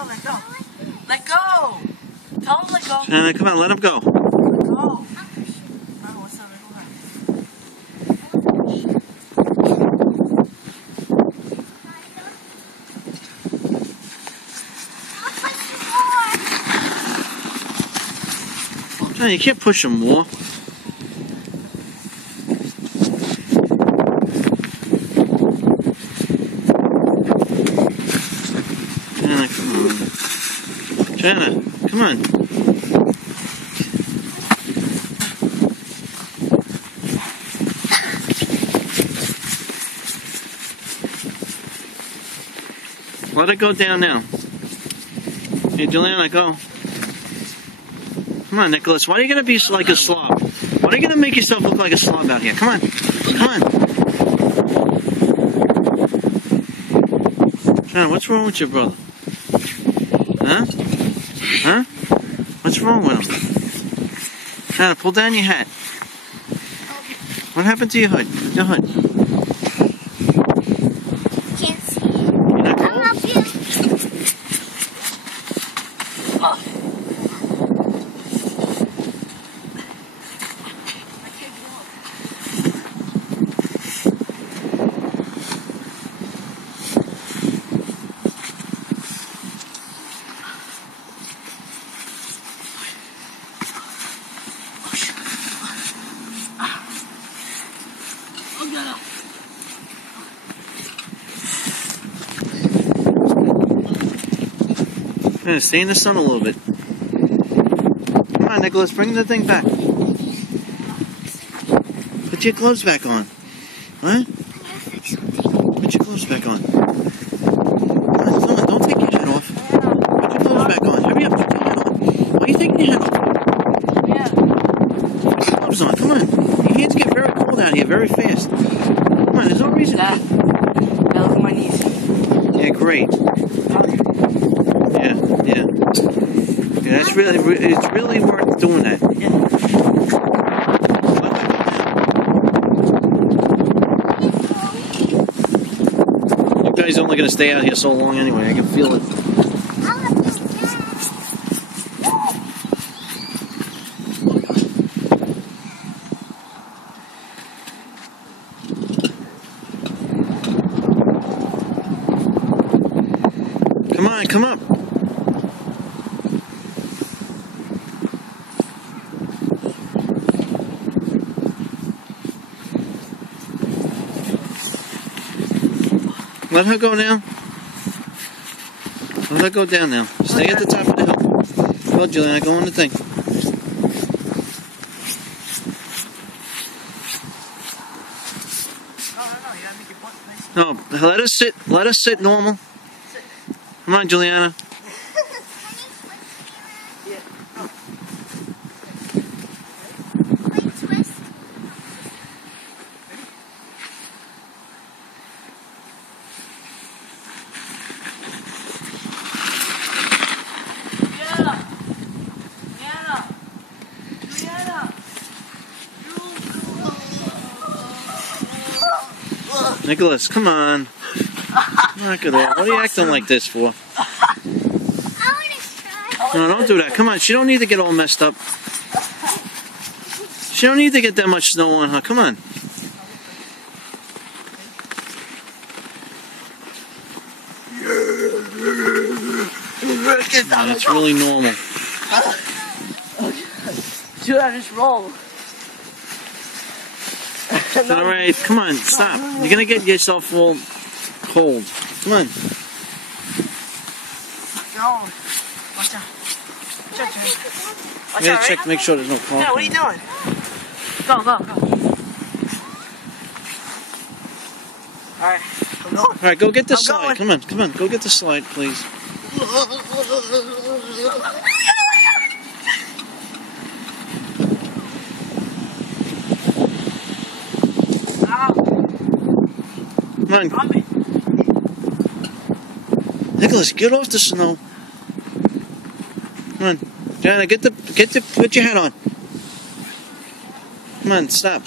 go, let go. Let go! Tell him let go. Joanna, come on, let him go. Let go. Joanna, you can't push him more. Joanna, come on. Joanna, come on. Let it go down now. Hey, Juliana, go. Come on, Nicholas. Why are you going to be like a slob? Why are you going to make yourself look like a slob out here? Come on. Come on. John, what's wrong with your brother? Huh? Huh? What's wrong with him? John, pull down your hat. What happened to your hood? Your hood. Can't see. You're not cold? I'll help you. Yeah, stay in the sun a little bit. Come on, Nicholas, bring the thing back. Put your clothes back on. What? Put your clothes back on. Come on, don't take your hat off. Put your clothes back on. Hurry up, put your hat on. Why are you taking your hat off? Yeah. Put your clothes on, come on. Your hands get very cold out here, very fast. Come on, there's no reason. That look at my knees. Yeah, great. Yeah. Yeah, that's really, it's really worth doing that. Yeah. You guys are only going to stay out here so long anyway. I can feel it. Come on, come up. Let her go now. Let her go down now. Stay at the top of the hill. Go, Juliana, go on the thing. No, you gotta make your butt nice. No, let us sit. Let us sit normal. Come on, Juliana. Yeah. Nicholas, come on. Knock it off. What are you acting like this for? No, don't do that. Come on. She don't need to get all messed up. She don't need to get that much snow on her. Come on. Yeah, that's really normal. Dude, I just rolled. Alright, come on, stop. You're gonna get yourself all cold. Come on. Go. Watch out. Watch out, Jerry. Watch Yeah, out, check, right? make sure there's no cold. Yeah, what are you doing? Go. Alright, I'm going. Alright, go get the I'm slide. going. Come on, go get the slide, please. Come on. Nicholas, get off the snow. Come on. Joanna, put your hat on. Come on, stop.